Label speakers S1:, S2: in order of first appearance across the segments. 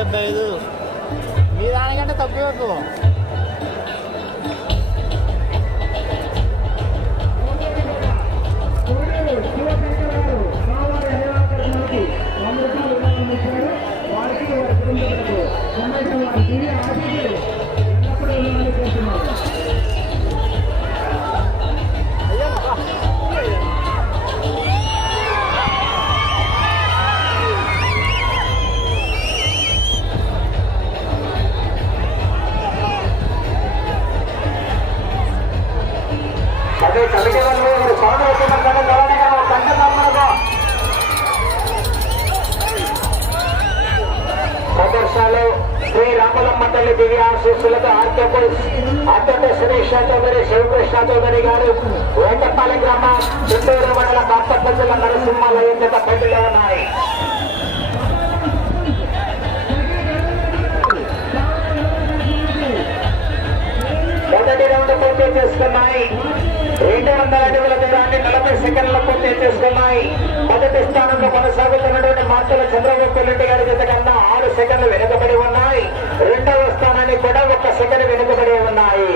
S1: డెబ్బై ఐదు మీ దానికంటే తక్కువ ఇవ్వకు.
S2: శివశంకర్ గారు
S3: రామలమ్మ తల్లి దివ్య ఆశీస్సులతో ఆర్కేపుల్ అత్యంత సురేష్ చౌదరి శివకృష్ణ చౌదరి గారు వేటపాలెం గ్రామ చిత్తూరు మండల కాకప జిల్లా నరసింహాలయం చేత పెళ్ళిలో ఉన్నాయి. మొదటి రౌండ్ పోటీ చేసుకున్నాయి. రెండు వందల అడుగుల దూరాన్ని నలభై సెకండ్ల పూర్తి చేసుకున్నాయి. మొదటి స్థానంలో కొనసాగుతున్నటువంటి మార్తల చంద్రబాబు రెడ్డి గారి జత కన్నా ఆరు సెకండ్లు వెనుకబడి ఉన్నాయి. రెండవ స్థానాన్ని కూడా ఒక సెకండ్ వెనుకబడి ఉన్నాయి.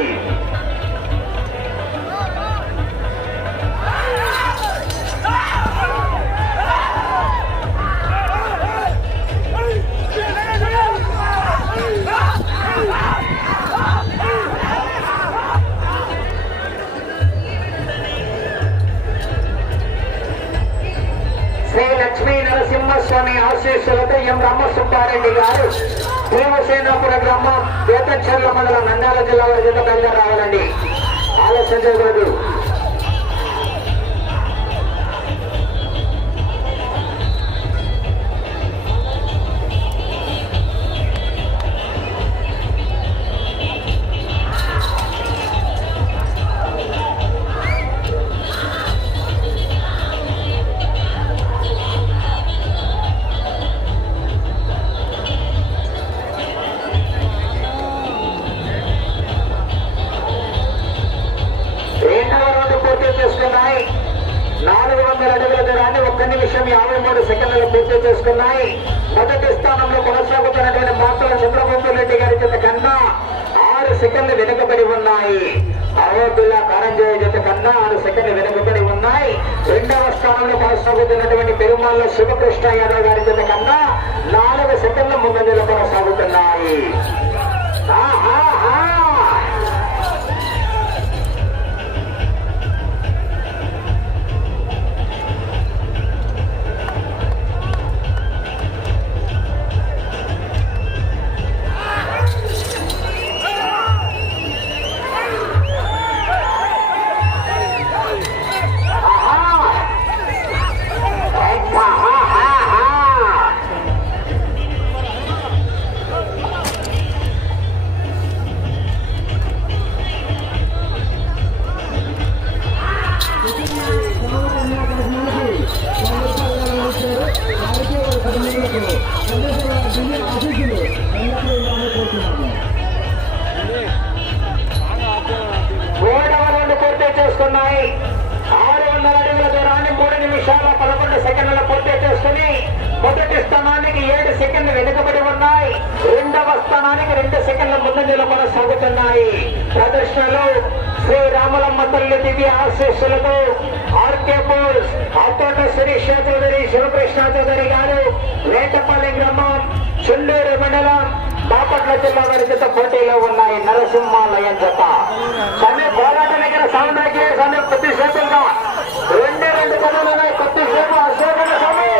S3: వేతచర్ల మండలం నంద్యాల జిల్లా వారి రావాలండి. ఆలోచించకూడదు కొనసాగుతున్నటువంటి పెరుమాళ్ళ శివకృష్ణ యాదవ్ గారి జత కన్నా నాలుగు సెకండ్ల ముందంజలో కొనసాగుతున్నాయి. చేసుకున్నాయి ఆరు వందల అడుగుల దూరాన్ని మూడు నిమిషాల పదకొండు సెకండ్ల పూర్తి చేసుకుని మొదటి స్థానానికి ఏడు సెకండ్లు వెనుకబడి ఉన్నాయి. రెండవ స్థానానికి రెండు సెకండ్ల ముందంజలో కొనసాగుతున్నాయి ప్రదర్శనలో శ్రీ రామలమ్మ తల్లి దివ్య ఆశీస్సులతో ఆర్కే బోల్స్ అతోట శిరీష చౌదరి శివకృష్ణ చౌదరి గారు వేటపల్లి గ్రామం చుండూరు మండలం బాపట్ల జిల్లా వారి జత పోటీలో ఉన్నాయి. నరసింహాలయం జత. సమయ సామ్రాజ్య సమయ కొద్దిసేపుగా రెండే రెండు పనులు ఉన్నాయి అశోకన స్వామి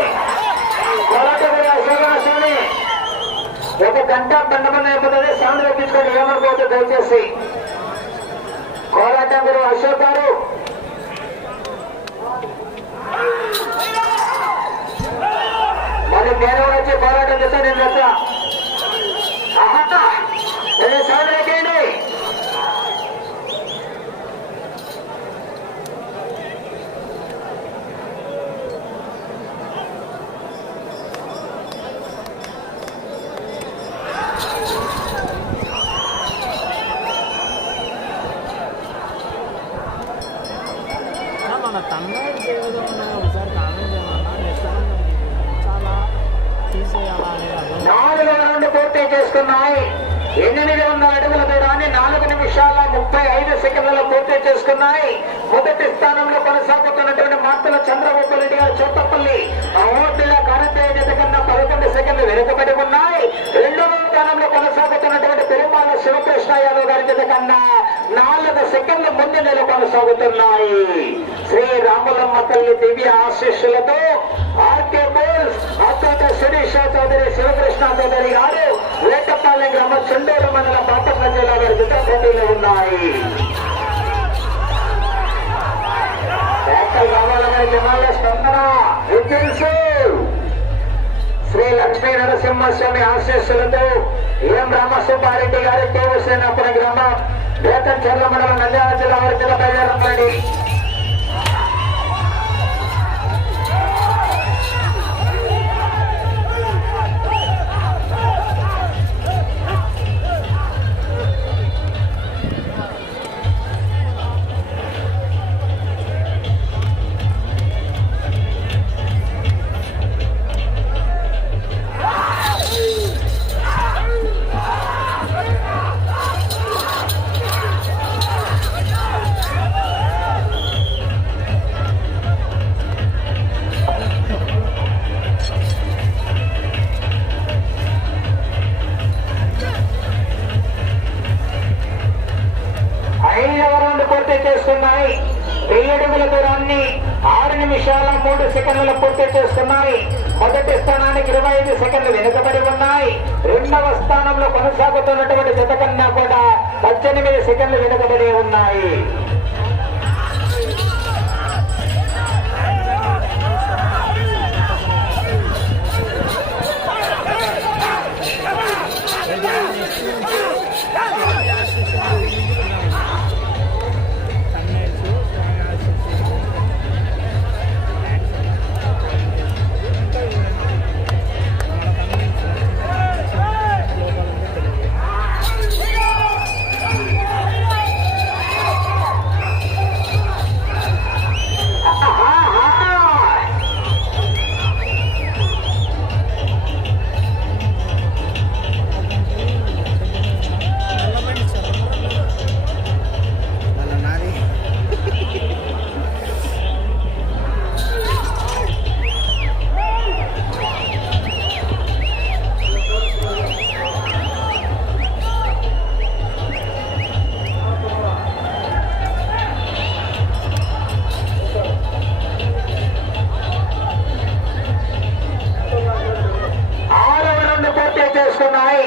S3: పోరాట అశోకన స్వామి. ఒక గంట దండమని అయిపోతుంది. సౌండ్ తగ్గించుకొని ఏమనుకోవద్దు దయచేసి. పోరాటం గురు అశోక్ గారు. మరి నేను కూడా వచ్చి పోరాటం చేస్తా నేను వచ్చా ఆహా నేను పూర్తి చేసుకున్నాయి. ఎనిమిది వందల అడుగుల దూరాన్ని నాలుగు నిమిషాల ముప్పై ఐదు సెకండ్లలో పూర్తి చేసుకున్నాయి. మొదటి స్థానంలో కొనసాగుతున్నటువంటి మార్తల చంద్రబాబు రెడ్డి గారు చోటపల్లి ఓట్ల కనతేజ జత కన్నా పదకొండు సెకండ్లు వెనుకబడి ఉన్నాయి. రెండవ స్థానంలో కొనసాగుతున్నటువంటి పెరుమాల శివకృష్ణ యాదవ్ గారి జత కన్నా నాలుగు సెకండ్ల ముందు కొనసాగుతున్నాయి. శ్రీ రామలమ్మ తల్లి దివ్య ఆశీస్సులతో ఆర్కే బోల్స్ అత్యంత సురేష్ చౌదరి శివకృష్ణ చౌదరి గారు వేటపాలెం గ్రామ చుండూరు మండలం బాపట్ల జిల్లా వారి జత పోటీలో ఉన్నాయి స్పందన శ్రీ లక్ష్మీ నరసింహస్వామి ఆశీస్సులతో ఎం రామసుబ్బారెడ్డి గారి దేవసేనాపురం గ్రామం వేతన్ చర్ల మండలం నంద్యాల జిల్లా వారి జిల్లా బయలుదేరండి వెయ్యడుగుల దూరాన్ని ఆరు నిమిషాల మూడు సెకండ్లు పూర్తి చేస్తున్నాయి. మొదటి స్థానానికి ఇరవై ఐదు సెకండ్లు వెనుకబడి ఉన్నాయి. రెండవ స్థానంలో కొనసాగుతున్నటువంటి జతకన్నా కూడా పద్దెనిమిది సెకండ్లు వెనుకబడి ఉన్నాయి. చేసుకున్నాయి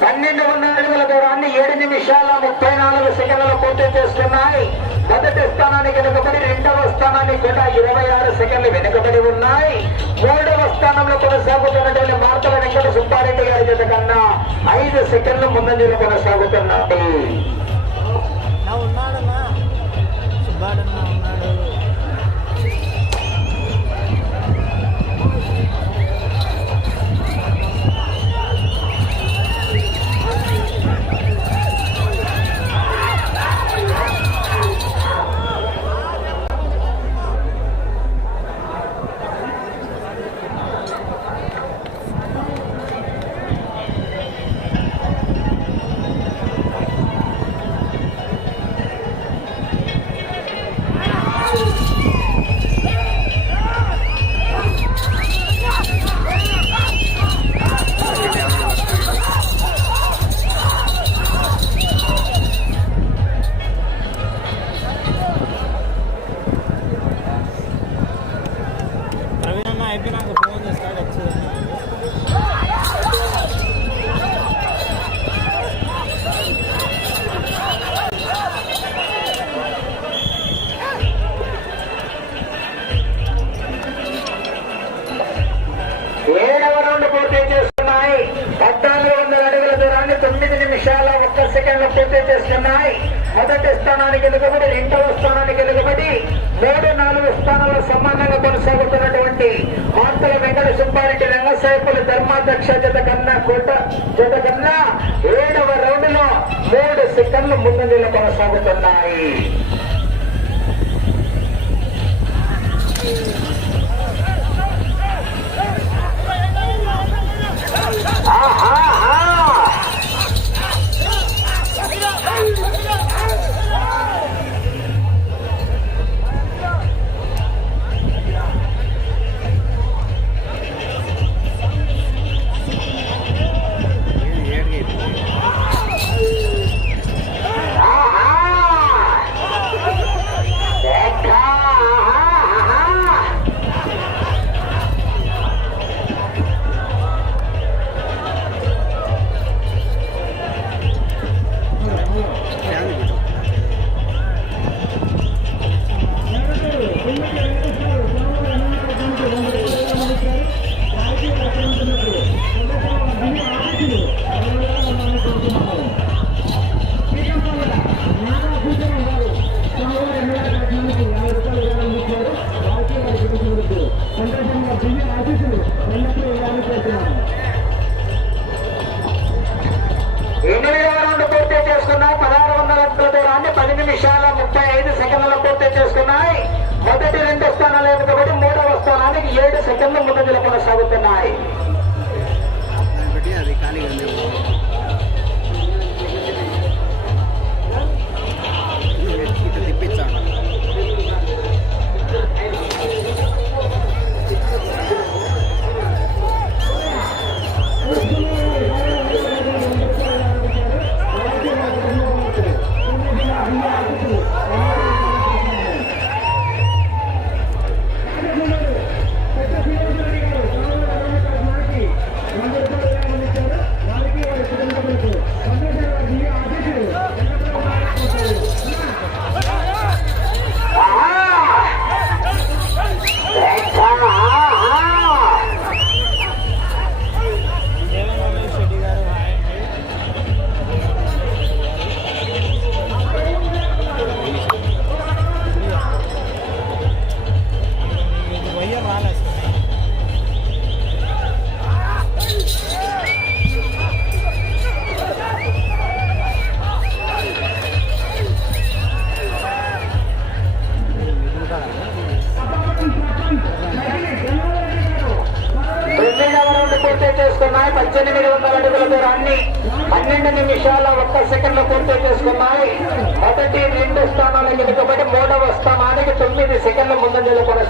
S3: పన్నెండు వందల అడుగుల దూరాన్ని ఏడు నిమిషాల ముప్పై నాలుగు సెకండ్లు పూర్తి చేస్తున్నాయి. మొదటి స్థానానికి వెనుకబడి రెండవ స్థానానికి కూడా ఇరవై ఆరు సెకండ్లు వెనుకబడి ఉన్నాయి. మూడవ స్థానంలో కొనసాగుతున్నటువంటి మార్తల వెంకట సుబ్బారెడ్డి గారి జత కన్నా ఐదు సెకండ్లు ముందంజలు కొనసాగుతున్నాయి. స్థానానికి ఎలుగుబడి రెండవ స్థానానికి ఎలుగుబడి మూడు నాలుగు స్థానాల్లో సమానంగా కొనసాగుతున్నటువంటి మాంతల వెంకట సుబ్బారెడ్డి రంగసాయపుల ధర్మాధ్యక్ష జత కన్నా కోట జత కన్నా ఏడవ రౌండ్లో మూడు సెకండ్లు ముందంజలు కొనసాగుతున్నాయి. ఆహా!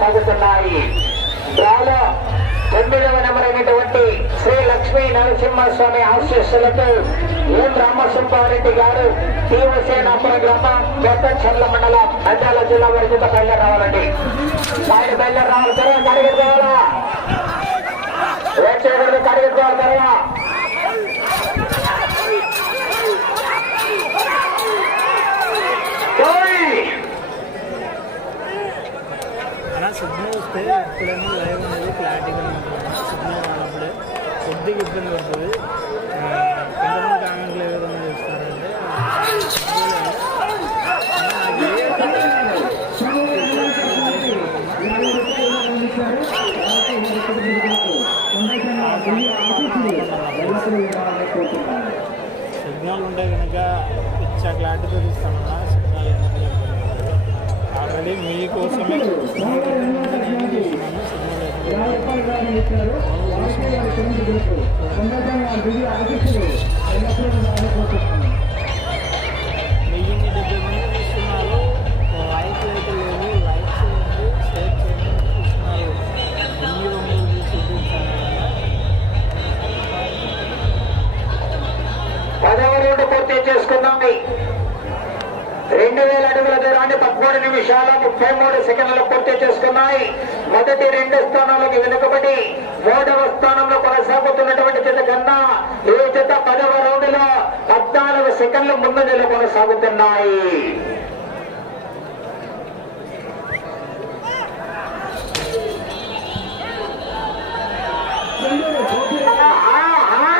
S3: సాగుతున్నాయి డ్రాలో తొమ్మిదవ నెంబర్ అయినటువంటి శ్రీ లక్ష్మీ నరసింహస్వామి ఆశీస్సులతో ఎం రామసుబ్బారెడ్డి గారు తీవసేనాపురం గ్రామం కొత్త చర్ల మండలం నంద్యాల జిల్లా వరకు బయలుదేరి రావాలండి ఆయన బయలుదేరి రావాలి తర్వాత కడిగి రావాలా ప్రేక్షకులకు కార్యక్రమాలు త్వరగా ఓయ్!
S1: వెయ్యి డెబ్బై మంది చూస్తున్నారు లైక్లు అయితే లేవు లైక్స్ లేదు షేర్ చేయండి చూస్తున్నారు ఎన్ని
S3: పదవ రెండు వేల అడుగుల దూరాన్ని పదమూడు నిమిషాల ముప్పై మూడు సెకండ్లు పూర్తి చేసుకున్నాయి. మొదటి రెండు స్థానాలకు వెనుకబడి మూడవ స్థానంలో కొనసాగుతున్నటువంటి జత కన్నా ఈ జత పదవ రౌండ్లో పద్నాలుగు సెకండ్లు ముందంజలో కొనసాగుతున్నాయి ఆహా!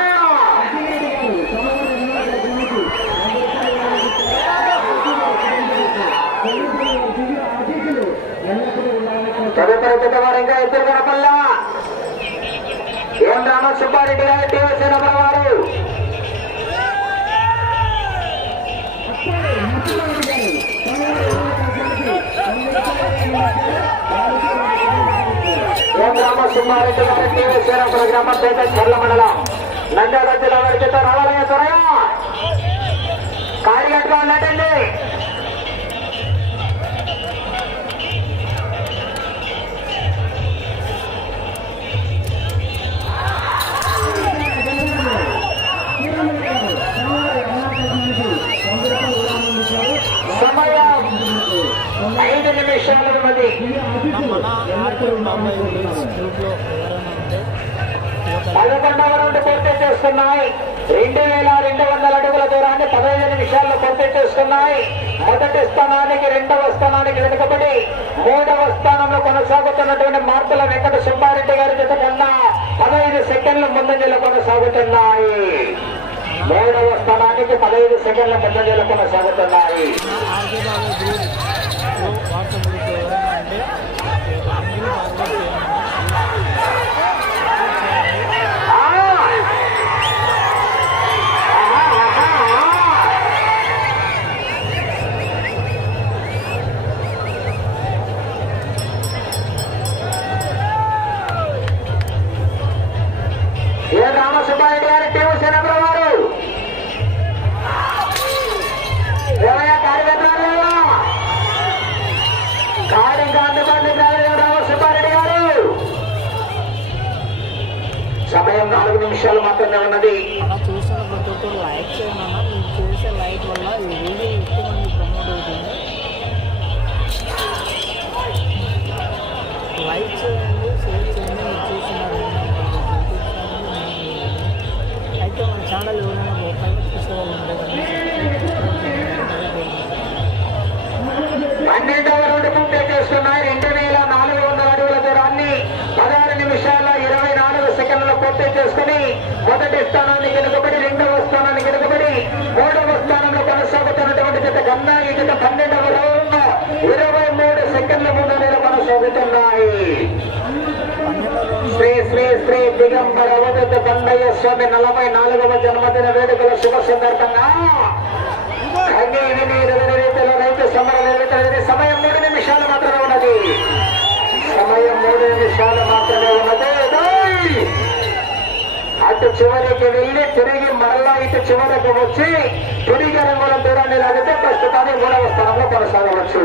S3: రెండవ జత వారు ఇంకా ఇద్దరు కనపల్లా ఏం రామ సుబ్బారెడ్డి గారు టీవీ వారు గారు గ్రామం పేట చర్ల మండలం. నంద్యాల జిల్లా వారి చేత రావాలయ్య త్వరగా. కాడి కట్టుకో
S1: మన ఆర్కే బాబాయ్ గ్రూప్లో ఎవరైనా ఉంటే
S3: పదకొండవ రౌండ్ పూర్తి చేస్తున్నాయి. రెండు వేల రెండు వందల అడుగుల దూరాన్ని పదహైదు నిమిషాల్లో పూర్తి చేస్తున్నాయి మొదటి స్థానానికి రెండవ స్థానానికి వెనుకబడి మూడవ స్థానంలో కొనసాగుతున్నటువంటి మార్పుల వెంకట సుబ్బారెడ్డి గారి జత కన్నా పదహైదు సెకండ్ల ముందంజలో కొనసాగుతున్నాయి మూడవ స్థానానికి పదహైదు సెకండ్ల ముందంజలో కొనసాగుతున్నాయి
S1: లైక్ చేయండి షేర్ చేయండి మీరు చూస్తున్నారు అయితే మన ఛానల్ ఎవరైనా
S3: ఓపెన్ చూసేవాళ్ళు చేస్తున్నాయి రెండు వేల నాలుగు వందల అడుగుల దూరాన్ని పదహారు నిమిషాల ఇరవై నాలుగు సెకండ్లు పూర్తి చేసుకుని మొదటి స్థానాన్ని గెలుపబడి రెండవ స్థానాన్ని గెలుపబడి మూడవ స్థానంలో కొనసాగుతున్నటువంటి జత కన్నా ఈ జత పన్నెండవ రౌండ్ ఇరవై మూడు సెకండ్ల ముందు మోగుతున్నాయి శ్రీ శ్రీ శ్రీ దిగంబర అవధూత బండయ్య స్వామి నలభై నాలుగవ జన్మదిన వేడుకల శుభ సందర్భంగా రైతు సమరం సమయం మూడు నిమిషాలు మాత్రమే ఉన్నది. సమయం మూడు నిమిషాలు మాత్రమే ఉన్నది. అటు చివరికి వెళ్ళి తిరిగి మరలా ఇటు చివరకు వచ్చి తిరిగి రంగుల దూరాన్ని లాగితే ప్రస్తుతానికి మూడవ స్థానంలో కొనసాగవచ్చు.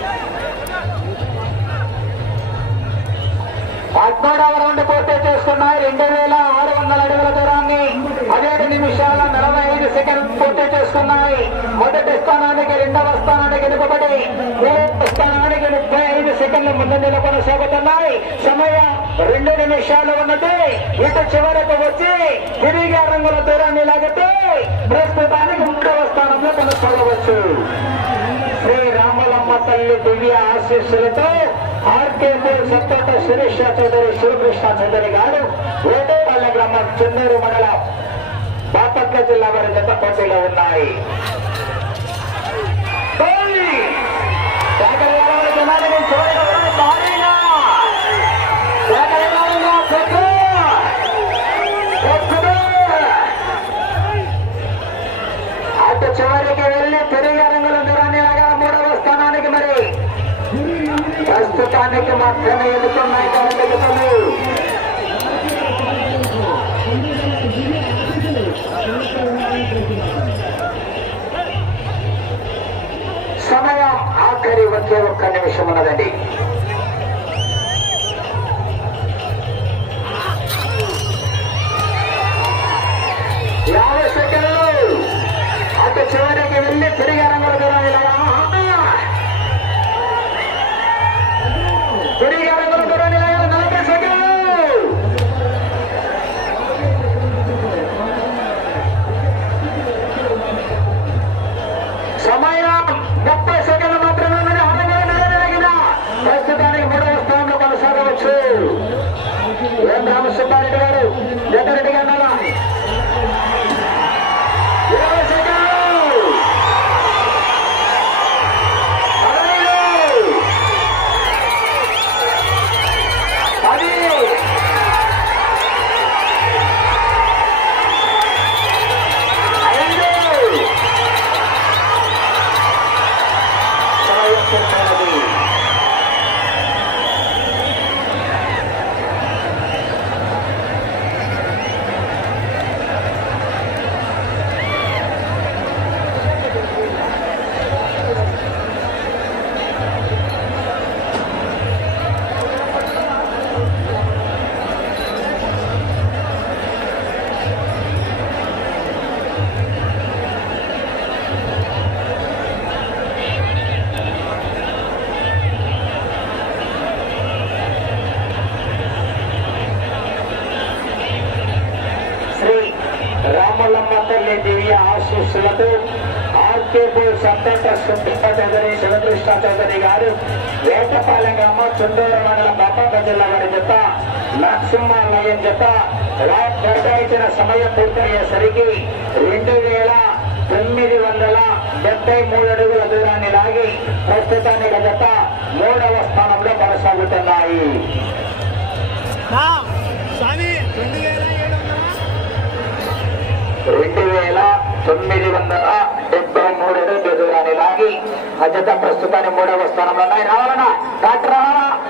S3: పద్మూడవ రౌండ్ పూర్తి చేస్తున్నాయి రెండు వేల ఆరు వందల అడుగుల దూరాన్ని. పదిహేడు నిమిషాల నలభై ఐదు సెకండ్ పూర్తి చేస్తున్నాయి మొదటి స్థానానికి రెండవ స్థానానికి వెనుకబడి మూడవ స్థానానికి ముప్పై ఐదు సెకండ్ల ముందంజలో కొనసాగుతున్నాయి సమయం రెండు నిమిషాలు ఉన్నది. ఇటు చివరకు వచ్చి తిరిగి రంగుల దూరాన్ని లాగితే ప్రస్తుతానికి మూడవ స్థానంలో కొనసాగవచ్చు. తల్లి దివ్య ఆశీస్సులతో ఆర్కేపూర్ సత్తోట శిరీష చౌదరి శివకృష్ణ చౌదరి గారు వేటేపల్లె గ్రామం చెన్నూరు మండలం బాపట్ల జిల్లా వారి జత పోటీలో ఉన్నాయి. ప్రస్తుతానికి మాత్రమే ఎదుర్కొన్నాయి కానీ సమయం ఆఖరి ఒకే ఒక్క నిమిషం ఉన్నదండి. యాభై సెకండ్లు. అటు చివరికి వెళ్ళి తిరిగి రంగుల దూరం వెళ్ళాము ఆశీస్సులతో ఆర్కేపీ సత్తట సుబ్బిప్ప చౌదరి శివకృష్ణ చౌదరి గారు వేటపాలెం గ్రామ చుండూరు మండల బాపట్ల జిల్లా గారి జత నరసింహ నయం జత కేటాయించిన సమయం పూర్తయ్యేసరికి రెండు వేల తొమ్మిది వందల డెబ్బై మూడు అడుగుల దూరాన్ని లాగి ప్రస్తుతానికి జత మూడవ స్థానంలో కొనసాగుతున్నాయి.
S1: రెండు వేల
S3: తొమ్మిది వందల డెబ్బై మూడు అడుగుల దూరాన్ని లాగి ఆ ప్రస్తుతాన్ని మూడవ స్థానంలో ఉన్నాయి. రావాలన్నా డాక్టర్ రావాలా?